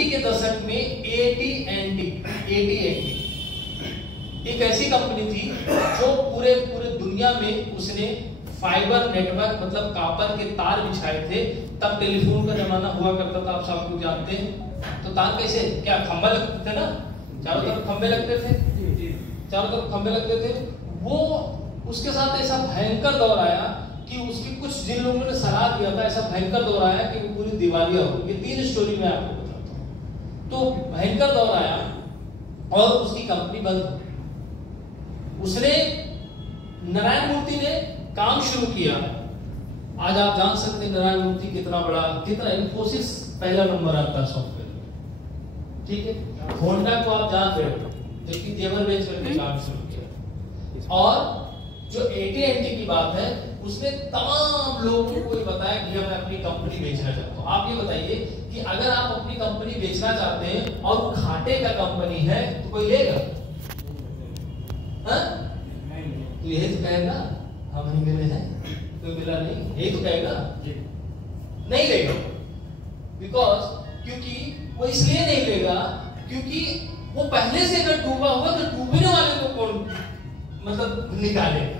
90 के दशक में AT&T एक ऐसी कंपनी थी जो पूरे दुनिया में उसने फाइबर नेटवर्क मतलब कापर के तार बिछाए थे। तब टेलीफोन का जमाना हुआ करता था, आप सब लोग जानते हैं। तो तार कैसे, क्या खंभा लगते थे ना, चारों तरफ खंभे लगते थे, चारों तरफ खंभे लगते थे। वो उसके साथ ऐसा भयंकर दौर आया कि उसकी कुछ जिन लोगों ने सलाह दिया था, ऐसा भयंकर दौर आया कि वो पूरी दिवालिया हो गई। 3 स्टोरी में आपको बताता हूँ। तो भयंकर दौर आया और उसकी कंपनी बंद हो गई। उसने, नारायण मूर्ति ने काम शुरू किया। आज आप जान सकते हैं नारायण मूर्ति कितना बड़ा, कितना इन्फोसिस पहला नंबर आता है सॉफ्टवेयर, ठीक है। होंडा को आप जानते हो, जो कि जेवर बेच करके काम शुरू किया। और जो AT&T की बात है, उसने तमाम लोगों को ये बताया कि मैं अपनी कंपनी बेचना चाहता हूँ। आप ये बताइए कि अगर आप अपनी कंपनी बेचना चाहते हैं और वो घाटे का कंपनी है तो कोई लेगा? तो यही तो कहेगा हम नहीं मिले हैं, कोई मिला नहीं, यही तो कहेगा, नहीं लेगा। बिकॉज क्योंकि वो इसलिए नहीं लेगा क्योंकि वो पहले से अगर डूबा होगा तो डूबने वाले को कौन मतलब निकालेगा।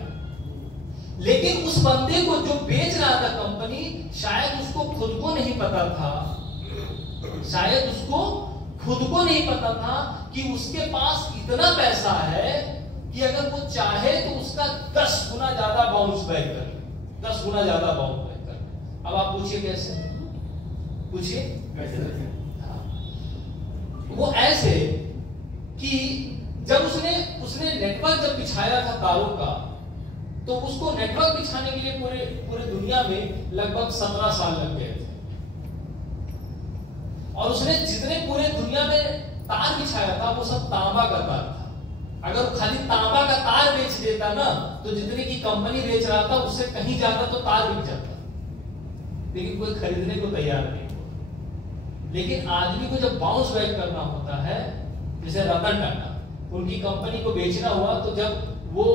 लेकिन उस बंदे को जो बेच रहा था कंपनी, शायद उसको खुद को नहीं पता था, शायद उसको खुद को नहीं पता था कि उसके पास इतना पैसा है कि अगर वो चाहे तो उसका 10 गुना ज्यादा बाउंस बैक कर, 10 गुना ज्यादा बाउंस बैक कर। अब आप पूछिए कैसे, पूछिए कैसे? वो ऐसे कि जब उसने नेटवर्क जब बिछाया था तारों का, तो उसको नेटवर्क बिछाने के लिए पूरे दुनिया में लगभग 17 साल लग गए थे। और उसने जितने पूरे दुनिया में तार बिछाया था वो सब तांबा का तार था। अगर खाली तांबा का तार बेच देता ना, तो जितने की कंपनी बेच रहा था उससे कहीं ज्यादा तो तार बिक जाता, लेकिन कोई खरीदने को तैयार नहीं हुआ। लेकिन आदमी को जब बाउंस बैक करना होता है, जैसे रतन टाटा, उनकी कंपनी को बेचना हुआ, तो जब वो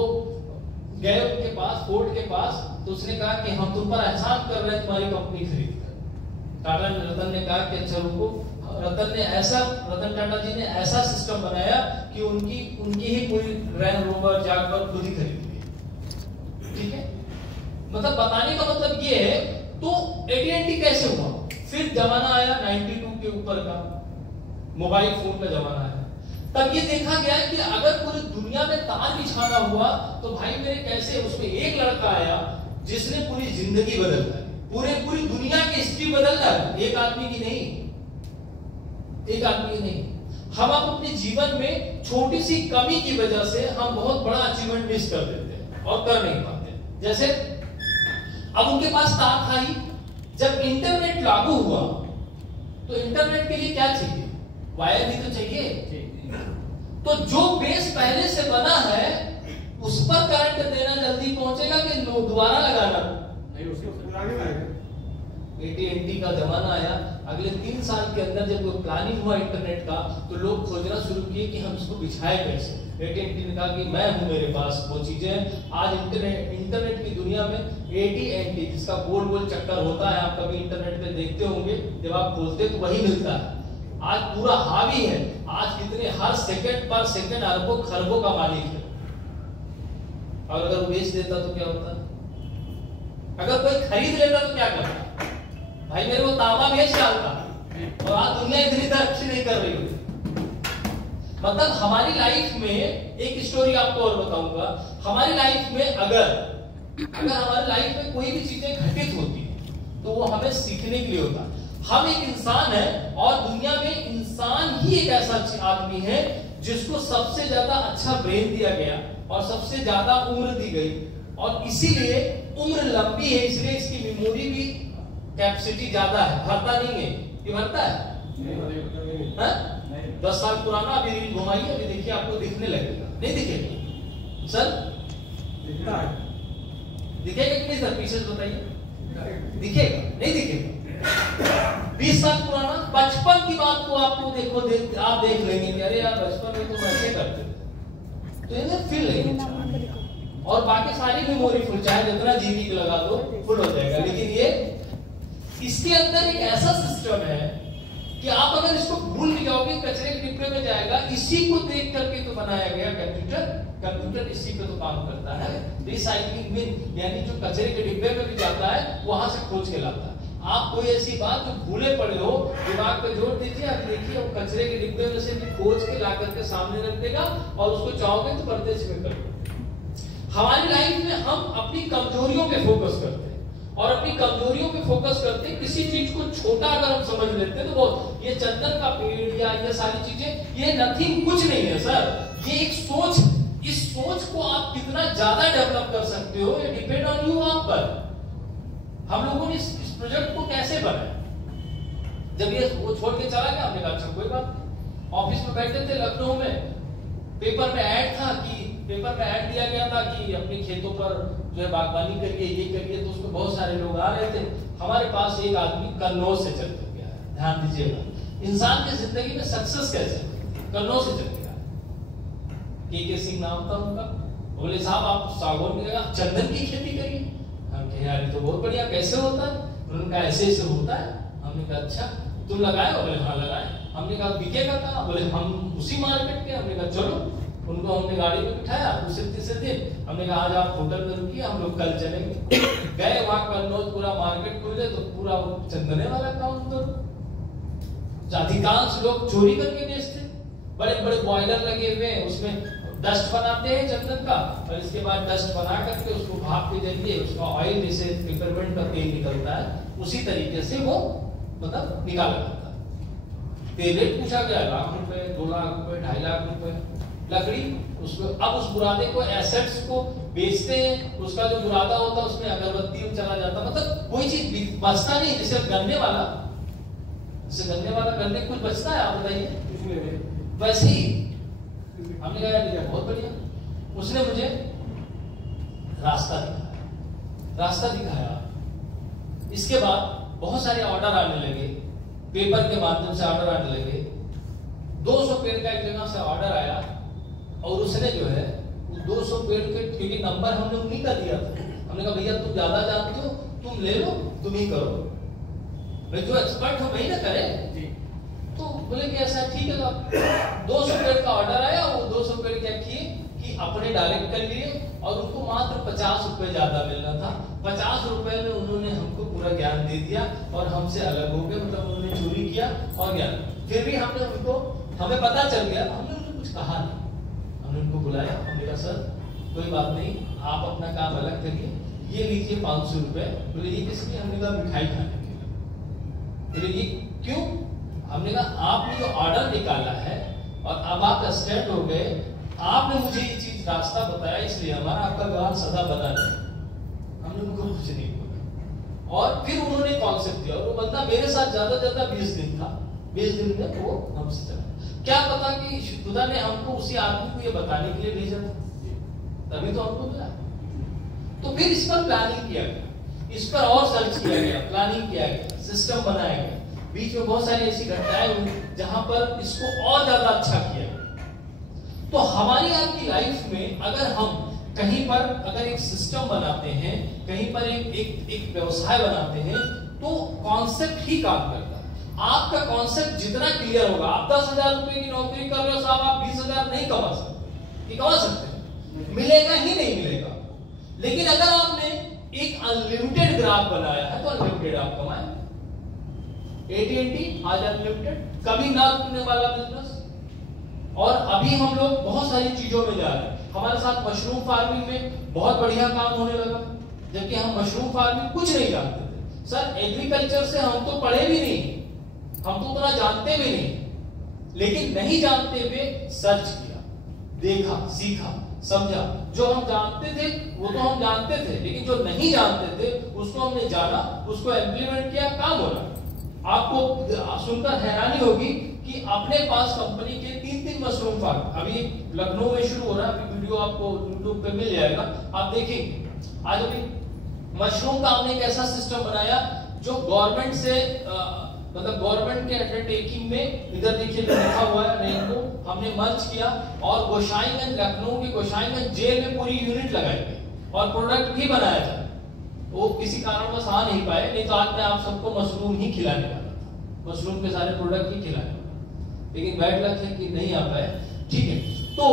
गए उनके पास, फोर्ड के पास, तो उसने कहा कि हम तुम पर एहसान कर रहे हैं तुम्हारी कंपनी खरीद कर। टाटा रतन ने कहा कि अच्छा रुको। रतन टाटा जी ने ऐसा सिस्टम बनाया कि उनकी ही पूरी रैंज रोवर जागवर खुद ही खरीद ली, ठीक है। मतलब बताने का मतलब ये है। तो AT&T कैसे हुआ? फिर जमाना आया 92 के ऊपर का, मोबाइल फोन का जमाना आया। तब ये देखा गया कि अगर पूरी दुनिया में तार बिछाना हुआ तो भाई मेरे कैसे, उसमें एक लड़का आया जिसने पूरी जिंदगी बदल दी, पूरी दुनिया की हिस्ट्री बदल दी। एक आदमी की नहीं, एक आदमी नहीं। हम अपने जीवन में छोटी सी कमी की वजह से हम बहुत बड़ा अचीवमेंट मिस कर देते हैं और कर नहीं पाते। जैसे अब उनके पास तार था ही, जब इंटरनेट लागू हुआ तो इंटरनेट के लिए क्या चाहिए? वायर भी तो चाहिए। तो जो बेस पहले से बना है उस पर करंट देना जल्दी पहुंचेगा कि दोबारा लगाना? नहीं, उसके आगे आएगा। AT&T का जमाना आया, अगले 3 साल के अंदर जब वो प्लानिंग हुआ इंटरनेट का, तो लोग खोजना शुरू किए कि हम इसको बिछाए कैसे। AT&T ने कहा कि मैं हूं, मेरे पास वो चीजें। आज इंटरनेट की दुनिया में AT&T, जिसका गोल गोल चक्कर होता है, आप कभी इंटरनेट पे देखते होंगे, जब आप खोलते तो वही मिलता है। आज पूरा हावी है। आज कितने हर सेकंड पर सेकंड अरबों खरबों का मालिक है। और अगर बेच देता तो क्या होता? अगर कोई खरीद लेता तो क्या करता? भाई मेरे को तांबा बेच डालता। और आज दुनिया इतनी तरक्की नहीं कर रही होती। मतलब हमारी लाइफ में एक स्टोरी आपको और बताऊंगा। हमारी लाइफ में अगर हमारी लाइफ में कोई भी चीजें घटित होती है तो वो हमें सीखने के लिए होता है। हम एक इंसान है और दुनिया में इंसान ही एक ऐसा आदमी है जिसको सबसे ज्यादा अच्छा ब्रेन दिया गया और सबसे ज्यादा उम्र दी गई। और इसीलिए उम्र लंबी है, इसलिए इसकी मेमोरी भी कैपेसिटी ज्यादा है। भरता नहीं है, ये भरता है? 10 साल पुराना अभी रील घुमाइए, अभी देखिए आपको दिखने लगेगा। नहीं दिखेगा सर? दिखेगा कि नहीं सर? पीछे बताइए, दिखेगा नहीं दिखेगा? 20 साल पुराना बचपन की बात को आपको आप देख लेंगे कि अरे यार बचपन में तो ऐसे करते थे, तो ये फील लेंगे। और बाकी सारी मेमोरी फुल, चाहे जितना जीबी लगा दो फुल हो जाएगा। लेकिन ये इसके अंदर एक ऐसा सिस्टम है कि आप अगर इसको भूल भी जाओगे कचरे के डिब्बे में जाएगा, इसी को देख करके तो बनाया गया कंप्यूटर इसी पे तो काम करता है। रिसाइकलिंग बिन यानी जो कचरे के डिब्बे में भी जाता है वहां से खोज के लाता है। आप कोई ऐसी बात जो भूले पड़े हो दिमाग पे जोड़ दीजिए, आप देखिए वो कचरे के डिब्बे में से भी खोज के ला करके सामने रख देगा और उसको चाहोगे तो परदेश में कर दो। हमारी लाइफ में हम अपनी कमजोरियों पे फोकस करते हैं और अपनी कमजोरियों पे फोकस करते हैं। किसी चीज को छोटा अगर हम समझ लेते हैं तो वो ये चंदन का पेड़ या ये सारी चीजें ये नथिंग कुछ नहीं है सर, ये एक सोच। इस सोच को आप कितना ज्यादा डेवलप कर सकते हो ये डिपेंड ऑन यू, आप पर। हम लोगों ने इस प्रोजेक्ट को कैसे बनाया, जब ये वो छोड़ के चला गया हमने कहा अच्छा कोई बात नहीं। ऑफिस में बैठे थे लखनऊ में, पेपर में ऐड था कि पेपर में ऐड दिया गया था कि अपने खेतों पर जो है बागवानी करिए, ये करिए, तो उसमें बहुत सारे लोग आ रहे थे। हमारे पास एक आदमी कन्नौज से चल कर गया है। ध्यान दीजिएगा, इंसान की जिंदगी में सक्सेस कैसे, कन्नौज से चल गया। के सिंह नाम था उनका। बोले साहब आप सागौन की जगह चंदन की खेती करिए। हम कहे यार ये तो बहुत बढ़िया, कैसे होता है? उनका ऐसे ऐसे होता है। हमने कहा अच्छा तुम लगाए? बोले हाँ लगाए। हमने कहा बिकेगा कहाँ? बोले हम उसी मार्केट के। हमने कहा चलो। उनको हमने गाड़ी में बिठाया। दूसरे तीसरे दिन हमने कहा आज आप होटल में रुकिए, हम लोग कल चलेंगे। गए वहां कन्नौज, पूरा मार्केट खुले तो पूरा चंदने वाला काम। तो अधिकांश लोग चोरी करके बेचते, बड़े बड़े बॉयलर लगे हुए हैं, उसमें डस्ट बनाते हैं चंदन का और इसके बाद डस्ट बना करके उसको भाप के जरिए उसका ऑयल जैसे पेपरमेंट का तेल निकलता है उसी तरीके से वो मतलब निकाला जाता है। तेल रेट पूछा गया, लाख रुपए, 2 लाख रुपए, 2.5 लाख रुपए। लकड़ी उसको अब उस बुरादे को एसेट्स को बेचते हैं, उसका जो बुरादा होता है उसमें अगरबत्ती में चला जाता, मतलब कोई चीज बचता नहीं। जैसे गन्ने वाला, गन्ने कुछ बचता है आप बताइए? वैसे ही हमने कहा यार बहुत बढ़िया। उसने मुझे रास्ता दिखाया। इसके बाद बहुत सारे ऑर्डर आने लगे, पेपर के माध्यम से ऑर्डर आने लगे। 200 पेड़ का एक जगह से ऑर्डर आया और उसने जो है 200 पेड़ के, क्योंकि नंबर हमने उन्हीं का दिया था, हमने कहा भैया तुम ज्यादा जानते हो, तुम ले लो, तुम ही करो, भाई जो एक्सपर्ट हो वही ना करे। तो बोले कि ऐसा ठीक है। 200 पेड़ का ऑर्डर आया, वो 200 पेड़ क्या किए कि अपने डायरेक्ट कर लिए और उनको मात्र 50 रुपए ज्यादा मिलना था। 50 रुपए में उन्होंने हमको पूरा ज्ञान दे दिया और हमसे अलग हो गए, मतलब उन्होंने चोरी किया और ज्ञान। फिर भी हमने उनको, हमें पता चल गया, हमने उनको कुछ कहा नहीं। हमने उनको बुलाया, हमने कहा सर कोई बात नहीं, आप अपना काम अलग करिए, ये लीजिए 500 रुपए। बोले ये किस लिए? हमने कहा मिठाई खाने के लिए। बोले ये क्यों? हमने कहा आपने जो ऑर्डर निकाला है और अब आप स्टेट हो गए, आपने मुझे ये चीज रास्ता बताया, इसलिए हमारा आपका व्यवहार सदा बना रहे। हमने उनको कुछ नहीं बोला और फिर उन्होंने कॉन्सेप्ट दिया और वो बंदा मेरे साथ ज्यादा 20 दिन था। 20 दिन में वो हमसे चला। क्या पता कि खुदा ने हमको उसी आदमी को ये बताने के लिए भेजा था, तभी तो हमको मिला। तो फिर इस पर प्लानिंग किया गया, इस पर और सर्च किया गया, प्लानिंग किया गया, सिस्टम बनाया गया। बीच में बहुत सारी ऐसी घटनाएं हुई जहां पर इसको और ज्यादा अच्छा किया। तो हमारी आपकी लाइफ में अगर हम कहीं पर अगर एक सिस्टम बनाते हैं, कहीं पर एक व्यवसाय बनाते हैं, तो कॉन्सेप्ट ही काम करता है। आपका कॉन्सेप्ट जितना क्लियर होगा, आप 10,000 रुपए की नौकरी कर रहे हो साहब, आप 20,000 नहीं कमा सकते। ये कमा सकते हैं? मिलेगा ही नहीं मिलेगा। लेकिन अगर आपने एक अनलिमिटेड ग्राफ बनाया है तो अनलिमिटेड आप कमाए। AT&T आज अनलिमिटेड, कभी ना रुकने वाला बिजनेस। और अभी हम लोग बहुत सारी चीजों में जा रहे हैं। हमारे साथ मशरूम फार्मिंग में बहुत बढ़िया काम होने लगा, जबकि हम मशरूम फार्मिंग कुछ नहीं जानते थे। सर एग्रीकल्चर से हम तो पढ़े भी नहीं, हम तो उतना जानते भी नहीं, लेकिन नहीं जानते हुए सर्च किया, देखा, सीखा, समझा। जो हम जानते थे वो तो हम जानते थे, लेकिन जो नहीं जानते थे उसको हमने जाना, उसको इम्प्लीमेंट किया, काम हो रहा। आपको सुनकर हैरानी होगी कि अपने पास कंपनी के 3 मशरूम फार्म अभी लखनऊ में शुरू हो रहा है। अभी वीडियो आपको YouTube पे मिल जाएगा, आप देखेंगे। आज अभी मशरूम का हमने एक ऐसा सिस्टम बनाया जो गवर्नमेंट से मतलब गवर्नमेंट के अंडरटेकिंग में, इधर देखिए लिखा हुआ है रेनबो, हमने मर्ज किया और गोसाईगंज, लखनऊ के गोसाईगंज जेल में पूरी यूनिट लगाई गई और प्रोडक्ट भी बनाया जाए। वो किसी कारणवश आ नहीं पाए, नहीं तो आज मैं आप सबको मशरूम ही खिलाने वाला था। मशरूम के सारे प्रोडक्ट ही खिलाए, लेकिन बैड लक है कि नहीं आ पाए। ठीक है, तो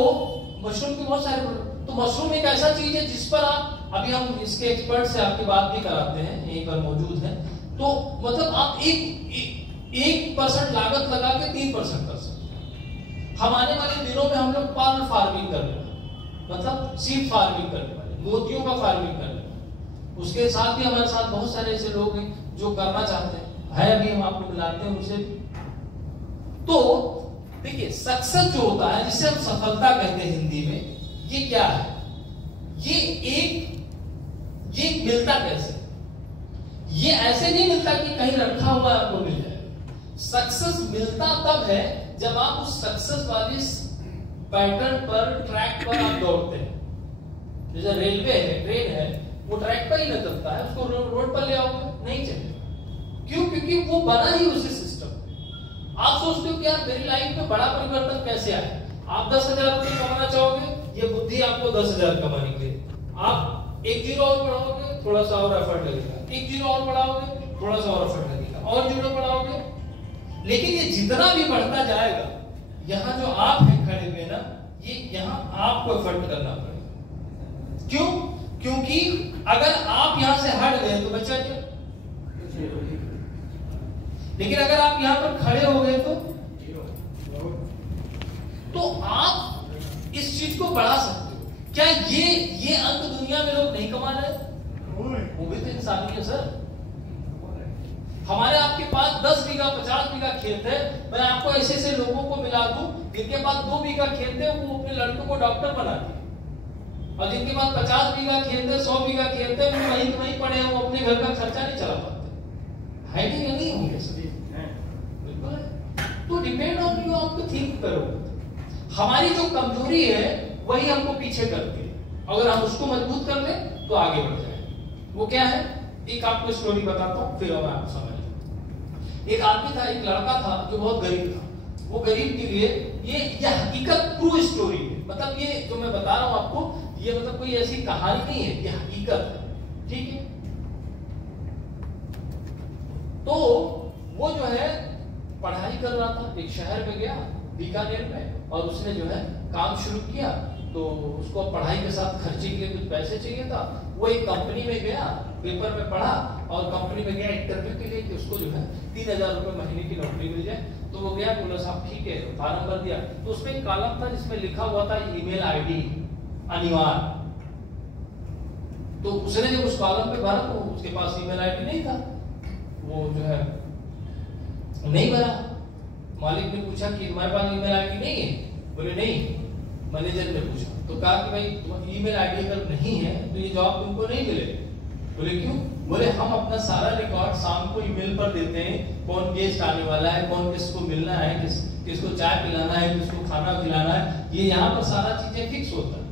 मशरूम के बहुत सारे प्रोडक्ट, तो मशरूम एक ऐसा चीज है जिस पर आप, अभी हम इसके एक्सपर्ट से आपकी बात भी कराते हैं, यहीं पर मौजूद हैं, तो मतलब आप 1% लागत लगा के 3% कर सकते हैं। हम आने वाले दिनों में हम लोग पर्ल फार्मिंग करने वाले, मतलब सीड फार्मिंग करने वाले, मोतियों का फार्मिंग करने वाले। उसके साथ भी हमारे साथ बहुत सारे ऐसे लोग हैं जो करना चाहते हैं, अभी हम आपको मिलाते हैं उनसे। तो देखिए, सक्सेस जो होता है, जिसे हम सफलता कहते हैं हिंदी में, ये क्या है? ये मिलता कैसे? ये ऐसे नहीं मिलता कि कहीं रखा हुआ आपको मिल जाए। सक्सेस मिलता तब है जब आप उस सक्सेस वाली पैटर्न पर, ट्रैक पर आप दौड़ते हैं। जैसे रेलवे है, ट्रेन है, वो ट्रैक पर ही न चलता है, उसको रोड पर ले आओगे नहीं चलेगा। क्यों? क्योंकि वो बना ही उसी सिस्टम। आप सोचते हो कि यार मेरी लाइफ में बड़ा परिवर्तन कैसे आए? आप 10,000 रुपये कमाना चाहोगे, ये बुद्धि आपको 10,000 कमाने के लिए, आप एक जीरो और बढ़ाओगे, थोड़ा सा और एफर्ट लगेगा, एक जीरो और बढ़ाओगे, थोड़ा सा और एफर्ट लगेगा, और जीरो बढ़ाओगे, लेकिन ये जितना भी बढ़ता जाएगा, यहाँ जो आप हैं खड़े हुए ना, ये यहाँ आपको एफर्ट करना पड़ेगा। क्यों? क्योंकि अगर आप यहाँ से हट गए तो बचा क्या? लेकिन अगर आप यहाँ पर खड़े हो गए तो आप इस चीज को बढ़ा सकते हो। क्या ये अंक दुनिया में लोग नहीं कमा रहे? वो भी तो इंसानी है सर। हमारे आपके पास 10 बीघा 50 बीघा खेत है, मैं आपको ऐसे ऐसे लोगों को मिला दूं जिनके पास 2 बीघा खेत है, वो अपने लड़कों को डॉक्टर बना दिए, और जिनके पास 50 बीघा खेत है, 100 बीघा खेत है, वो वहीं पड़े हैं, वो अपने घर का खर्चा नहीं चला पाते। है कि नहीं होंगे सभी? बिल्कुल है। तो डिपेंड ऑन यू, आपको थिंक करो। हमारी जो कमजोरी है वही हमको पीछे करती है, अगर हम उसको मजबूत कर ले तो आगे बढ़ जाए। वो क्या है? एक आपको स्टोरी बताता हूँ, फिर मैं आपको समझ। एक आदमी था, एक लड़का था जो बहुत गरीब था। वो गरीब के लिए ये हकीकत ट्रू स्टोरी है, मतलब ये जो मैं बता रहा हूँ आपको, ये मतलब कोई ऐसी कहानी नहीं है, ये हकीकत है। ठीक है, तो वो जो है पढ़ाई कर रहा था, एक शहर में गया बीकानेर में, और उसने जो है काम शुरू किया। तो उसको पढ़ाई के साथ खर्चे के लिए कुछ पैसे चाहिए था। वो एक कंपनी में गया, पेपर में पढ़ा, और कंपनी में गया इंटरव्यू के लिए कि उसको जो है 3,000 रुपए महीने की नौकरी मिल जाए। तो वो गया, बोला साहब ठीक है, फॉर्म भर दिया। तो उसमें एक कॉलम था जिसमें लिखा हुआ था ईमेल आईडी अनिवार्य। तो उसने जब उस कॉलम पे भरा तो उसके पास ईमेल आईडी नहीं था, वो जो है नहीं भरा। मालिक ने पूछा कि तुम्हारे पास ईमेल आईडी नहीं है? बोले नहीं। मैनेजर ने पूछा तो कहा कि भाई ईमेल आईडी अगर नहीं है तो ये जॉब तुमको नहीं मिलेगा। बोले क्यों? बोले हम अपना सारा रिकॉर्ड शाम को ईमेल पर देते हैं, कौन गेस्ट आने वाला है, कौन किसको मिलना है, किसको चाय पिलाना है, किसको खाना खिलाना है, ये यहाँ पर सारा चीजें फिक्स होता है,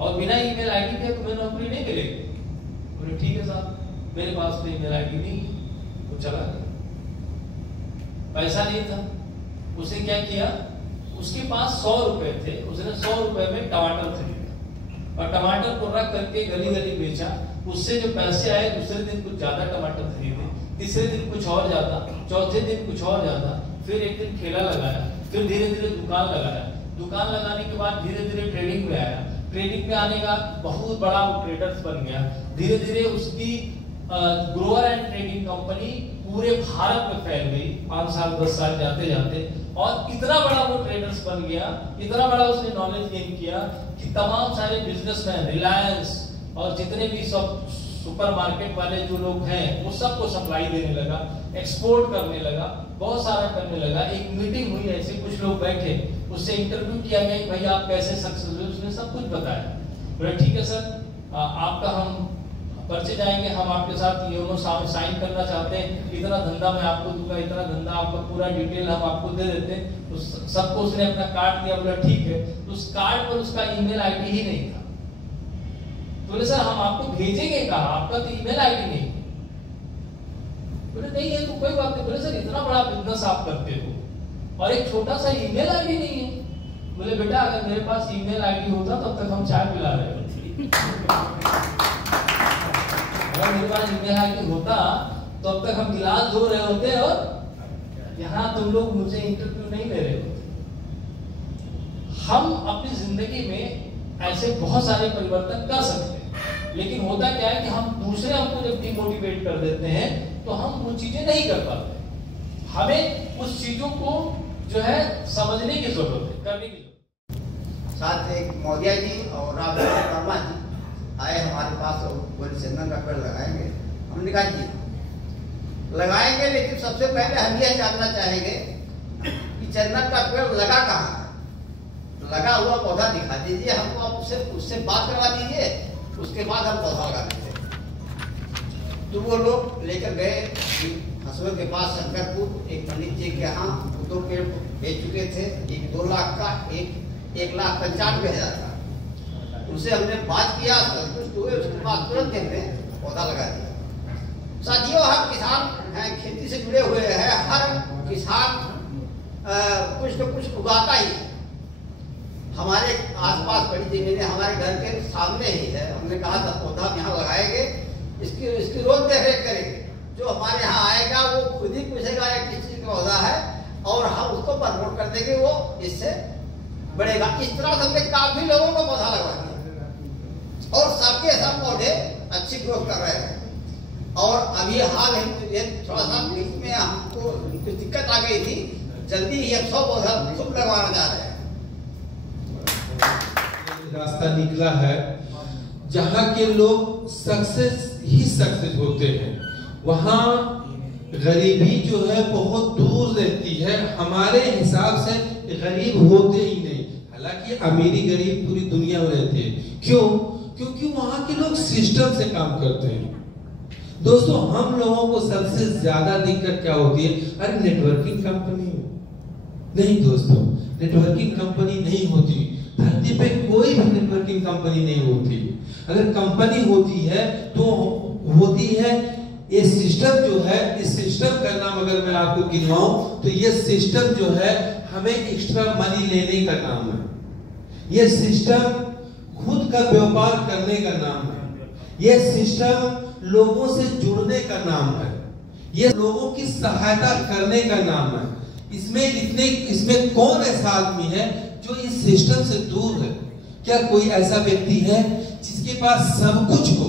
और बिना ईमेल आईडी के तुम्हें नौकरी नहीं मिलेगी। बोले ठीक है साहब, मेरे पास तो ईमेल आईडी नहीं है। वो चला गया, पैसा नहीं था। उसने क्या किया, उसके पास 100 रुपए थे, उसने 100 रुपए में टमाटर खरीदा और टमाटर को रख करके गली गली बेचा। उससे जो पैसे आए, दूसरे दिन कुछ ज्यादा टमाटर खरीदे, तीसरे दिन कुछ और ज्यादा, चौथे दिन कुछ और ज्यादा, फिर एक दिन ठेला लगाया, फिर धीरे धीरे दुकान लगाया। दुकान लगाने के बाद धीरे धीरे ट्रेडिंग में आया। ट्रेडिंग में आने का बहुत बड़ा वो ट्रेडर्स बन गया। धीरे धीरे उसकी ग्रोवर एंड ट्रेडिंग कंपनी पूरे भारत में फैल गई, 5 साल 10 साल जाते जाते, और इतना बड़ा वो ट्रेडर्स बन गया, इतना बड़ा उसने नॉलेज गेन किया कि तमाम सारे बिजनेसमैन, रिलायंस और जितने भी सब सुपरमार्केट वाले जो लोग हैं, वो सबको सप्लाई देने लगा, एक्सपोर्ट करने लगा, बहुत सारा करने लगा। एक मीटिंग हुई, ऐसे कुछ लोग बैठे, उससे इंटरव्यू किया गया, भाई आप कैसे सक्सेस हुए? उसने सब कुछ बताया। बोला ठीक है सर, आपका हम पर्चे जाएंगे, हम आपके साथ योनो साइन करना चाहते हैं, इतना धंधा मैं आपको दूंगा, इतना धंधा, आपका पूरा डिटेल हम आपको दे देते हैं। तो सबको उसने अपना कार्ड दिया। बोला ठीक है। तो उस कार्ड पर उसका ईमेल आईडी ही नहीं था। बोले सर हम आपको भेजेंगे कहा, आपका तो ईमेल आईडी नहीं। बोले नहीं है तो कोई बात नहीं। बोले सर इतना बड़ा बिजनेस आप करते हो और एक छोटा सा ईमेल आईडी नहीं है। बोले बेटा अगर मेरे पास ईमेल आईडी होता तब तक हम चाय पिला रहे होते, अगर मेरे पास ईमेल आईडी होता तो अब तक हम गिलास धो रहे होते और यहाँ तुम लोग मुझे इंटरव्यू नहीं ले रहे होते। हम अपनी जिंदगी में ऐसे बहुत सारे परिवर्तन कर सकते हैं, लेकिन होता क्या है कि हम दूसरे हमको जब डिमोटिवेट कर देते हैं तो हम वो चीजें नहीं कर पाते। हमें उस चीजों को जो है समझने की जरूरत है, करने की जरूरत। साथ एक मौर्या जी और राम वर्मा जी आए हमारे पास और बोले चंदन का पेड़ लगाएंगे। हमने कहा जी लगाएंगे, लेकिन सबसे पहले हम यह जानना चाहेंगे कि चंदन का पेड़ लगा कहाँ है। लगा हुआ पौधा दिखा दीजिए हमको, आप उससे बात करवा दीजिए, उसके बाद हम पौधा लगा देंगे। तो वो लोग लेकर गए हसुआ के पास शंकरपुर, एक पंडित जी के यहाँ 2 पेड़ बेच चुके थे, एक 2 लाख का, एक 1,95,000 का। उनसे हमने बात किया, संतुष्ट हुए, उसके बाद तुरंत हमने पौधा लगा दिया। साथियों, हम किसान हैं, खेती से जुड़े हुए हैं, हर किसान कुछ न कुछ उगाता ही है। हमारे आसपास बड़ी जमीनें हमारे घर के सामने ही है। हमने कहा था पौधा हम यहाँ लगाएंगे, इसकी रोज देख रेख करेंगे। जो हमारे यहाँ आएगा वो खुद ही पूछेगा ये किस चीज का पौधा है, और हम उसको प्रमोट कर देंगे, वो इससे बढ़ेगा। इस तरह से हमने काफी लोगों को पौधा लगवा दिया और सबके सब पौधे अच्छी ग्रोथ कर रहे हैं। और अभी हाल ही थोड़ा सा बीच में हमको कुछ दिक्कत आ गई थी, जल्दी ही हम 100 पौधा खूब लगवाना जा रहे हैं। रास्ता निकला है जहाँ के लोग सक्सेस ही सक्सेस होते हैं, वहाँ गरीबी जो है बहुत दूर रहती है। हमारे हिसाब से गरीब होते ही नहीं, हालांकि अमीरी गरीब पूरी दुनिया में रहती है। क्यों? क्योंकि वहाँ के लोग सिस्टम से काम करते हैं। दोस्तों, हम लोगों को सबसे ज्यादा दिक्कत क्या होती है? अरे नेटवर्किंग कंपनी नहीं दोस्तों, नेटवर्किंग कंपनी नहीं होती। धरती पे कोई भी नेटवर्किंग कंपनी नहीं होती। अगर कंपनी होती है तो होती है ये सिस्टम जो है, इस सिस्टम का नाम अगर मैं आपको गिनवाऊं तो ये सिस्टम जो है हमें एक्स्ट्रा मनी लेने का नाम है। ये सिस्टम खुद का व्यापार करने का नाम है। ये सिस्टम लोगों से जुड़ने का नाम है। ये लोगों की सहायता करने का नाम है। इसमें कौन ऐसा आदमी है जो इस सिस्टम से दूर है? क्या कोई ऐसा व्यक्ति है जिसके पास सब कुछ हो,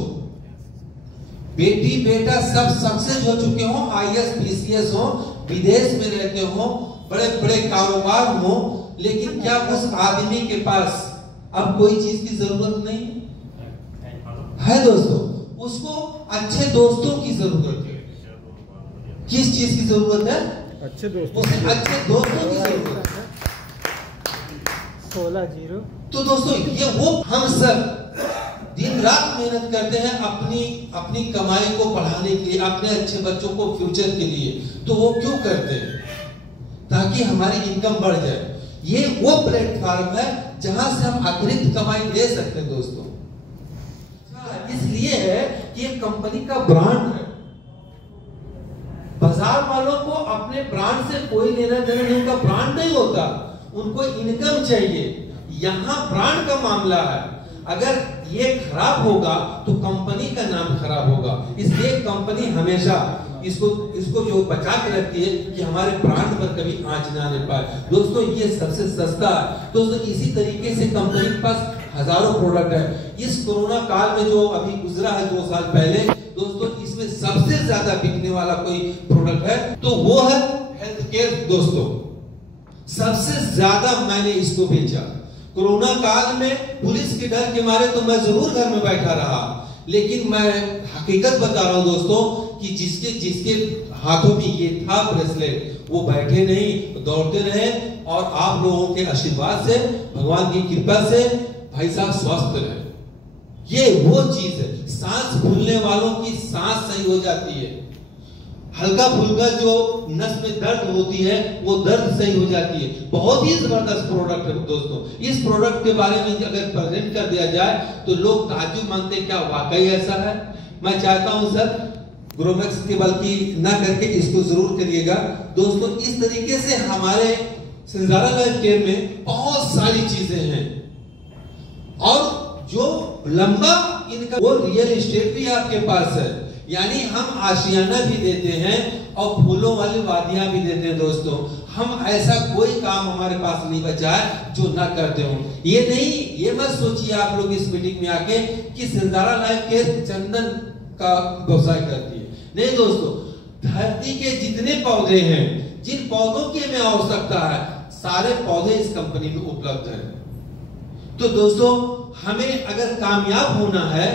बेटी बेटा सब सक्सेस हो चुके हो, IAS PCS हो, विदेश में रहते हो, बड़े बड़े कारोबार हो, लेकिन क्या उस आदमी के पास अब कोई चीज की जरूरत नहीं है? दोस्तों, उसको अच्छे दोस्तों की जरूरत है। किस चीज की जरूरत है? अच्छे दोस्तों की जरूरत है। 16-0। तो दोस्तों, ये वो हम सब दिन रात मेहनत करते हैं अपनी कमाई को बढ़ाने के लिए, अपने अच्छे बच्चों को फ्यूचर के लिए। तो वो क्यों करते हैं? ताकि हमारी इनकम बढ़ जाए। ये वो प्लेटफॉर्म है जहां से हम अतिरिक्त कमाई ले सकते हैं दोस्तों। इसलिए है कि ये कंपनी का ब्रांड है। बाजार वालों को अपने ब्रांड से कोई लेना देना नहीं, उनका ब्रांड नहीं होता, उनको इनकम चाहिए। यहां ब्रांड का मामला है। अगर ये खराब होगा तो कंपनी का नाम खराब होगा। इसलिए कंपनी हमेशा इसको जो बचा के रखती है कि हमारे ब्रांड पर कभी आंच ना आने पाए। दोस्तों, ये सबसे सस्ता है। दोस्तों, इसी तरीके से कंपनी के पास हजारों प्रोडक्ट है। इस कोरोना काल में जो अभी गुजरा है 2 साल पहले, दोस्तों, इसमें सबसे ज्यादा बिकने वाला कोई प्रोडक्ट है तो वो है हेल्थ केयर। दोस्तों, सबसे ज्यादा मैंने इसको बेचा। कोरोना काल में पुलिस के डर के मारे तो मैं जरूर घर में बैठा रहा, लेकिन मैं हकीकत बता रहा हूं दोस्तों कि जिसके हाथों में ये था ब्रेसलेट, वो बैठे नहीं, दौड़ते रहे। और आप लोगों के आशीर्वाद से, भगवान की कृपा से भाई साहब स्वस्थ रहे। ये वो चीज है। सांस फूलने वालों की सांस सही हो जाती है। हल्का फुल्का जो नस में दर्द होती है वो दर्द सही हो जाती है। बहुत ही जबरदस्त प्रोडक्ट है दोस्तों। इस प्रोडक्ट के बारे में अगर प्रेजेंट कर दिया जाए तो लोग ताज्जुब मानते, क्या वाकई ऐसा है? मैं चाहता हूं सर ग्रोमैक्स के बल्कि ना करके इसको जरूर करिएगा। दोस्तों, इस तरीके से हमारे सिंजारा लाइफ केयर में बहुत सारी चीजें हैं और जो लंबा इनका वो रियल एस्टेट भी आपके पास है। यानी हम आशियाना भी देते हैं और फूलों वाली वादियां भी देते हैं दोस्तों। हम ऐसा कोई काम हमारे पास नहीं बचा है जो ना करते हो। ये नहीं, ये मत सोचिए आप लोग इस मीटिंग में आके कि सिंधारा लाइफ केयर चंदन का व्यवसाय करती है। नहीं दोस्तों, धरती के जितने पौधे हैं, जिन पौधों की हमें आवश्यकता है, सारे पौधे इस कंपनी में उपलब्ध हैं। तो दोस्तों, हमें अगर कामयाब होना है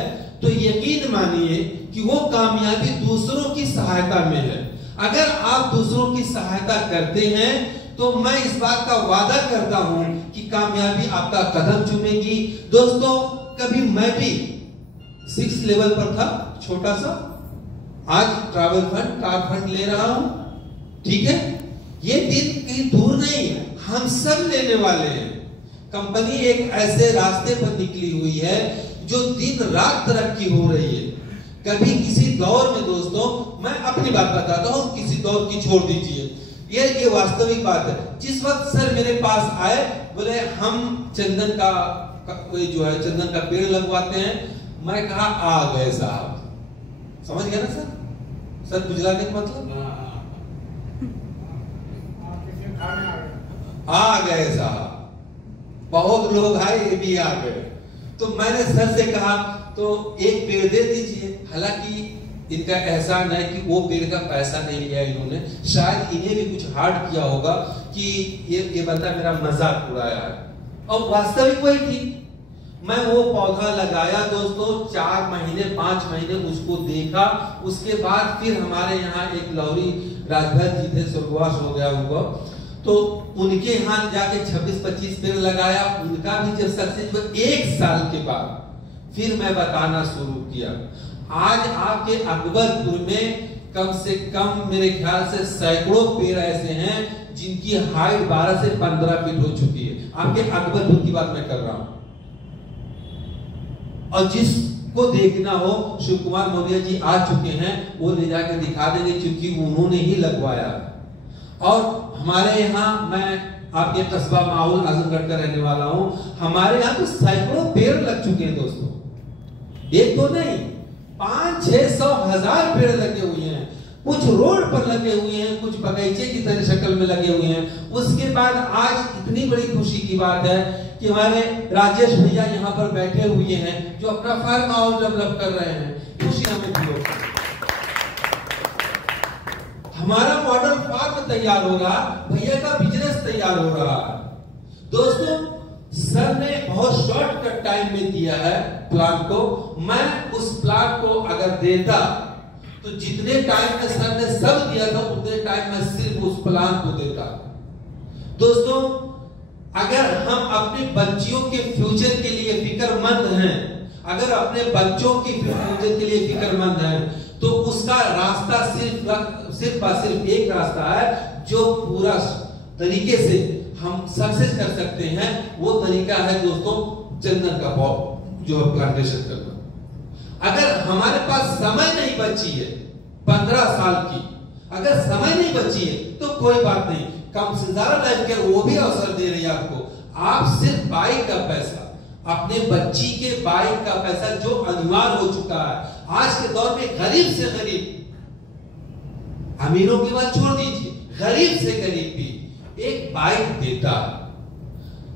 तो यकीन मानिए कि वो कामयाबी दूसरों की सहायता में है। अगर आप दूसरों की सहायता करते हैं तो मैं इस बात का वादा करता हूं कि कामयाबी आपका कदम चूमेगी। दोस्तों, कभी मैं भी 6 लेवल पर था, छोटा सा, आज ट्रैवल फंड, कार फंड ले रहा हूं। ठीक है, ये दिन कहीं दूर नहीं, हम सब लेने वाले हैं। कंपनी एक ऐसे रास्ते पर निकली हुई है जो दिन रात तरक्की हो रही है। कभी किसी दौर में दोस्तों, मैं अपनी बात बताता हूं, किसी दौर की छोड़ दीजिए, ये वास्तविक बात है। जिस वक्त सर मेरे पास आए, बोले हम चंदन का जो है चंदन का पेड़ लगवाते हैं, मैं कहा आ गए साहब। समझ गया ना सर? सर गुजरा के मतलब आ गए साहब, बहुत लोग आए, ये भी आ गए। तो मैंने सर से कहा तो एक पेड़ दे दीजिए। हालांकि इनका एहसान है कि वो पेड़ का पैसा नहीं लिया इन्होंने, शायद इन्हें भी कुछ हार्ड किया होगा कि ये बंदा मेरा मजाक उड़ाया है, और वास्तविक वही थी। मैं वो पौधा लगाया दोस्तों, 4 महीने 5 महीने उसको देखा। उसके बाद फिर हमारे यहाँ एक लौरी राजभर जी थे, स्वर्गवास हो गया उनको, तो उनके यहाँ जाके 26-25 पेड़ लगाया। उनका भी जब सक्सेस हुआ 1 साल के बाद, फिर मैं बताना शुरू किया। आज आपके अकबरपुर में कम से कम मेरे ख्याल से सैकड़ों पेड़ ऐसे हैं जिनकी हाइट 12 से 15 फीट हो चुकी है। आपके अकबरपुर की बात मैं कर रहा हूं। और जिसको देखना हो, शिव कुमार मौर्य जी आ चुके हैं, वो ले जाके दिखा देंगे, क्योंकि उन्होंने ही लगवाया। और हमारे यहाँ, मैं आपके कस्बा माहौल आजमगढ़ का रहने वाला हूँ, हमारे यहाँ तो सैकड़ों पेड़ लग चुके हैं दोस्तों। एक तो नहीं, 500-600-1000 पेड़ लगे हुए हैं। कुछ रोड पर लगे हुए हैं, कुछ बगीचे की तरह शक्ल में लगे हुए हैं। उसके बाद आज इतनी बड़ी खुशी की बात है कि हमारे राजेश भैया यहाँ पर बैठे हुए हैं, जो अपना फार्म हाउस डेवलप कर रहे हैं। खुशी हमें भी होगी। हमारा मॉडल फार्म तैयार हो रहा, भैया का बिजनेस तैयार हो रहा है। दोस्तों, सर ने बहुत शॉर्टकट टाइम में दिया है प्लान को। मैं उस प्लान को अगर देता तो जितने टाइम में सर ने सब दिया था, उतने टाइम में सिर्फ उस प्लान को देता। दोस्तों, अगर हम अपने बच्चियों के फ्यूचर के लिए फिक्रमंद हैं, अगर अपने बच्चों की फ्यूचर के लिए फिक्रमंद हैं, तो उसका रास्ता सिर्फ एक रास्ता है जो पूरा तरीके से हम सक्सेस कर सकते हैं। वो तरीका है दोस्तों चंदन का जो प्लांटेशन करना। अगर हमारे पास समय नहीं बची है 15 साल की, अगर समय नहीं बची है तो कोई बात नहीं, कम सिंधारा लाइफ केयर वो भी अवसर दे रही है आपको। आप सिर्फ बाइक का पैसा, अपने बच्ची के बाइक का पैसा जो अनिवार्य हो चुका है आज के दौर में, गरीब से गरीब, अमीरों की बात छोड़ दीजिए, गरीब से गरीब भी एक बाइक देता।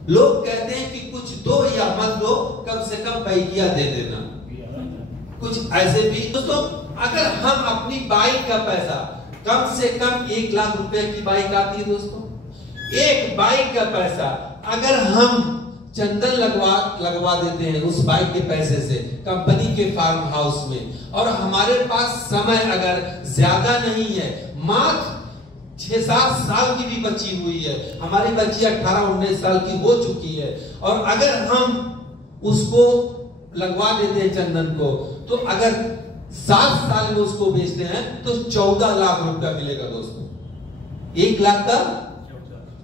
लोग कहते हैं कि कुछ दो या मत दो, कम से कम बाइकिया दे देना, कुछ ऐसे भी। दोस्तों, अगर हम अपनी बाइक का पैसा, कम से कम 1 लाख रुपए की बाइक आती है दोस्तों, एक बाइक का पैसा अगर हम चंदन लगवा देते हैं उस बाइक के पैसे से कंपनी के फार्म हाउस में, और हमारे पास समय अगर ज्यादा नहीं है, मात्र 6-7 साल की भी बची हुई है, हमारी बच्ची 18-19 साल की हो चुकी है, और अगर हम उसको लगवा देते हैं चंदन को, तो अगर 7 साल में उसको बेचते हैं तो 14 लाख रुपया मिलेगा दोस्तों। 1 लाख का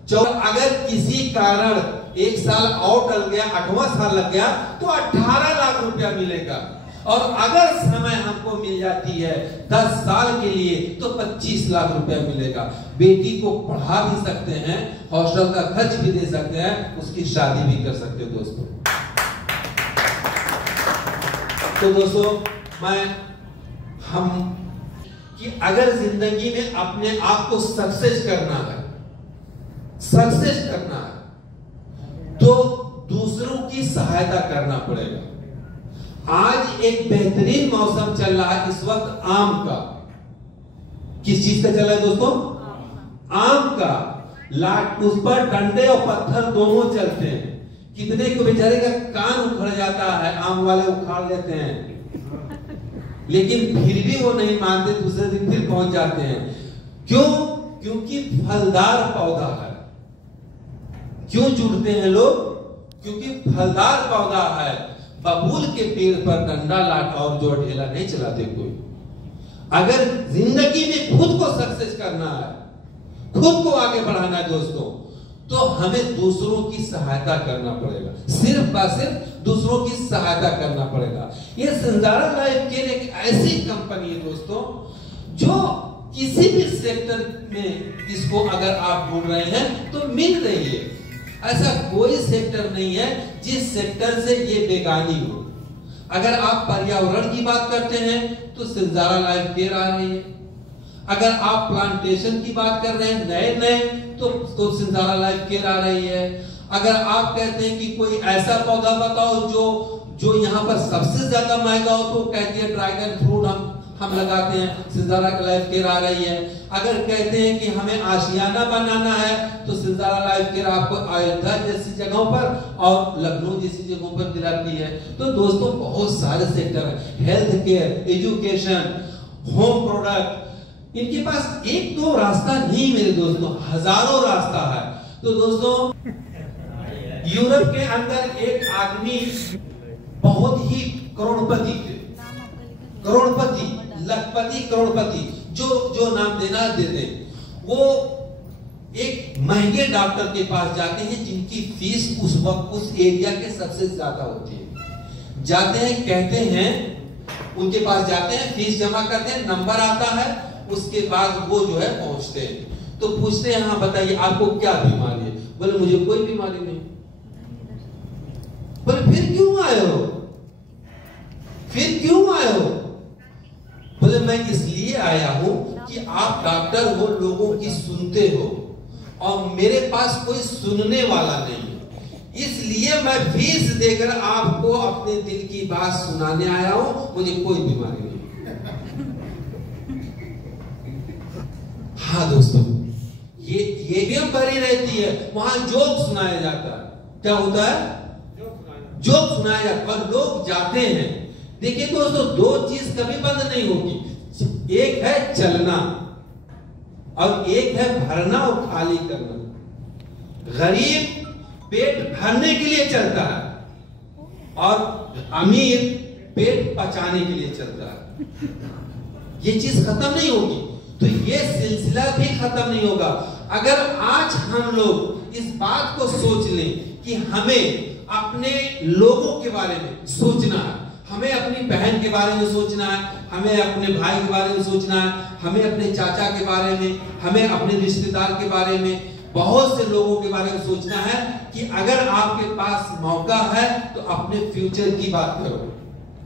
14। अगर किसी कारण 1 साल और टल गया, 8वां साल लग गया, तो 18 लाख रुपया मिलेगा। और अगर समय हमको मिल जाती है 10 साल के लिए, तो 25 लाख रुपया मिलेगा। बेटी को पढ़ा भी सकते हैं, हॉस्टल का खर्च भी दे सकते हैं, उसकी शादी भी कर सकते हैं दोस्तों। तो दोस्तों, हम कि अगर जिंदगी में अपने आप को सक्सेस करना है, तो दूसरों की सहायता करना पड़ेगा। आज एक बेहतरीन मौसम चल रहा है इस वक्त आम का। किस चीज का चल रहा है दोस्तों? आम का। लाट उस पर डंडे और पत्थर दोनों चलते हैं। कितने को बेचारे का कान उखड़ जाता है, आम वाले उखाड़ लेते हैं, लेकिन फिर भी वो नहीं मानते, दूसरे दिन फिर पहुंच जाते हैं। क्यों? क्योंकि फलदार पौधा है। क्यों जुड़ते हैं लोग? क्योंकि फलदार पौधा है। बबूल के पेड़ पर डंडा लाट और जो ढेला नहीं चलाते कोई। अगर जिंदगी में खुद को सक्सेस करना है, खुद को आगे बढ़ाना है दोस्तों, तो हमें दूसरों की सहायता करना पड़ेगा। सिर्फ दूसरों की सहायता करना पड़ेगा। ये संजारा लाइफ केयर एक ऐसी कंपनी है दोस्तों, जो किसी भी सेक्टर में इसको अगर आप ढूंढ रहे हैं तो मिल रही है। ऐसा कोई सेक्टर नहीं है जिस सेक्टर से ये बेगानी हो। अगर आप पर्यावरण की बात करते हैं तो संजारा लाइफ केयर आ रही है। अगर आप प्लांटेशन की बात कर रहे हैं नए तो संजारा लाइफ केयर आ रही है। अगर आप कहते हैं कि कोई ऐसा पौधा बताओ जो यहाँ पर सबसे ज्यादा महंगा हो, तो कहती है ड्रैगन फ्रूट हम लगाते हैं, संजारा लाइफ केयर आ रही है। अगर कहते हैं कि हमें आशियाना बनाना है, तो संजारा लाइफ केयर आपको अयोध्या जैसी जगहों पर और लखनऊ जैसी जगहों पर दिलाती है। तो दोस्तों बहुत सारे सेक्टर है, health care, education, home product. इनके पास एक दो रास्ता नहीं मेरे दोस्तों, हजारों रास्ता है। तो दोस्तों यूरोप के अंदर एक आदमी बहुत ही करोड़पति थे, लखपति करोड़पति, जो नाम देना देते। वो एक महंगे डॉक्टर के पास जाते हैं जिनकी फीस उस वक्त उस एरिया के सबसे ज्यादा होती है। जाते हैं, कहते हैं, उनके पास जाते हैं, फीस जमा करते हैं, नंबर आता है, उसके बाद वो जो है पहुंचते हैं। तो पूछते हैं, हाँ बताइए आपको क्या बीमारी है? बोले मुझे कोई बीमारी नहीं। बोले फिर क्यों आए हो? बोले मैं इसलिए आया हूं कि आप डॉक्टर हो, लोगों की सुनते हो, और मेरे पास कोई सुनने वाला नहीं है, इसलिए मैं फीस देकर आपको अपने दिल की बात सुनाने आया हूं। मुझे कोई बीमारी नहीं। हाँ दोस्तों, ये भी हम भरी रहती है। वहां जोक सुनाया जाता है। क्या होता है? जोक सुनाया जाता है और लोग जाते हैं। देखिए दोस्तों, दो चीज कभी बंद नहीं होगी। एक है चलना और एक है भरना और खाली करना। गरीब पेट भरने के लिए चलता है और अमीर पेट पचाने के लिए चलता है। ये चीज खत्म नहीं होगी, तो ये सिलसिला भी खत्म नहीं होगा। अगर आज हम लोग इस बात को सोच लें कि हमें अपने लोगों के बारे में सोचना है, हमें अपनी बहन के बारे में सोचना है, हमें अपने भाई के बारे में सोचना है, हमें अपने चाचा के बारे में, हमें अपने रिश्तेदार के बारे में, बहुत से लोगों के बारे में सोचना है कि अगर आपके पास मौका है तो अपने फ्यूचर की बात करो।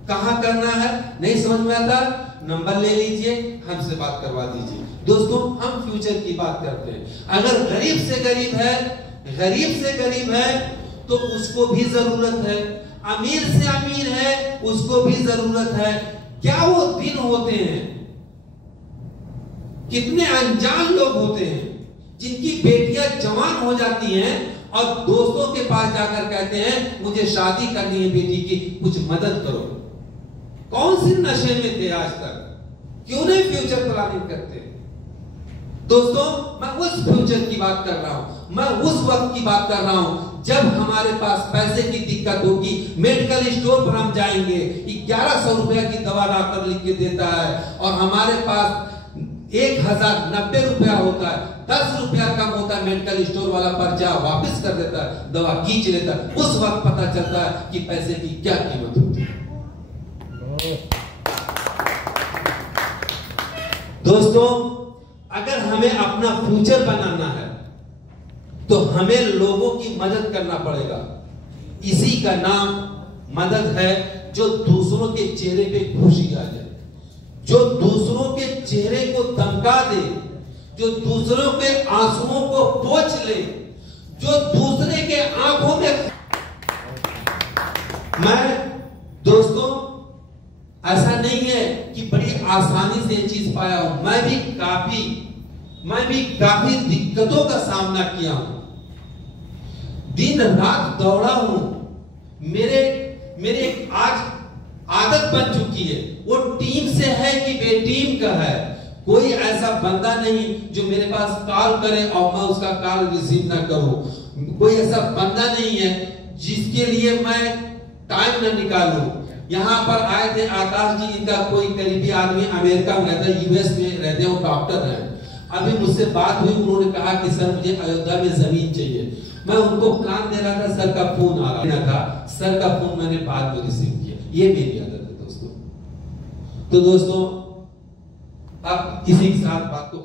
कहां करना है? नहीं समझ में आता? नंबर ले लीजिए, हमसे बात करवा दीजिए। दोस्तों हम फ्यूचर की बात करते हैं। अगर गरीब से गरीब है तो उसको भी जरूरत है, अमीर से अमीर है उसको भी जरूरत है। क्या वो दिन होते हैं, कितने अनजान लोग होते हैं जिनकी बेटियां जवान हो जाती हैं और दोस्तों के पास जाकर कहते हैं मुझे शादी करनी है बेटी की, कुछ मदद करो। कौन सी नशे में थे आज तक? क्यों नहीं फ्यूचर प्लानिंग करते? दोस्तों मैं उस फ्यूचर की बात कर रहा हूं, मैं उस वक्त की बात कर रहा हूं जब हमारे पास पैसे की दिक्कत होगी। मेडिकल स्टोर पर हम जाएंगे, 1100 रुपया की दवा डॉक्टर लिख के देता है और हमारे पास 1090 रुपया होता है, 10 रुपया कम होता है, मेडिकल स्टोर वाला पर्चा वापस कर देता है, दवा खींच लेता है। उस वक्त पता चलता है कि पैसे की क्या कीमत होती है। दोस्तों अगर हमें अपना फ्यूचर बनाना है तो हमें लोगों की मदद करना पड़ेगा। इसी का नाम मदद है, जो दूसरों के चेहरे पे खुशी आ जाए। जो दूसरों के चेहरे को दमका दे, जो दूसरों के आंसुओं को पोंछ ले, जो दूसरे के आंखों में। मैं दोस्तों ऐसा नहीं है कि बड़ी आसानी से ये चीज पाया हूं, मैं भी काफी दिक्कतों का सामना किया हूं, दिन रात दौड़ा हूं। मेरे आज आदत बन चुकी है, वो टीम से है कि बेटीम का है। कोई ऐसा बंदा नहीं जो मेरे पास कॉल करे और मैं उसका कॉल रिसीव ना करूं। कोई ऐसा बंदा नहीं है जिसके लिए मैं टाइम न निकालूं। यहाँ पर आए थे आकाश जी, इनका कोई करीबी आदमी अमेरिका में रहता है, यूएस में रहते हैं, वो डॉक्टर हैं। अभी मुझसे बात हुई, उन्होंने कहा कि सर मुझे अयोध्या में जमीन चाहिए। मैं उनको प्लान दे रहा था, सर का फोन आ रहा था, सर का फोन मैंने बाद में रिसीव किया। ये मेरी आदत है दोस्तों। तो दोस्तों अब इसी के साथ बात को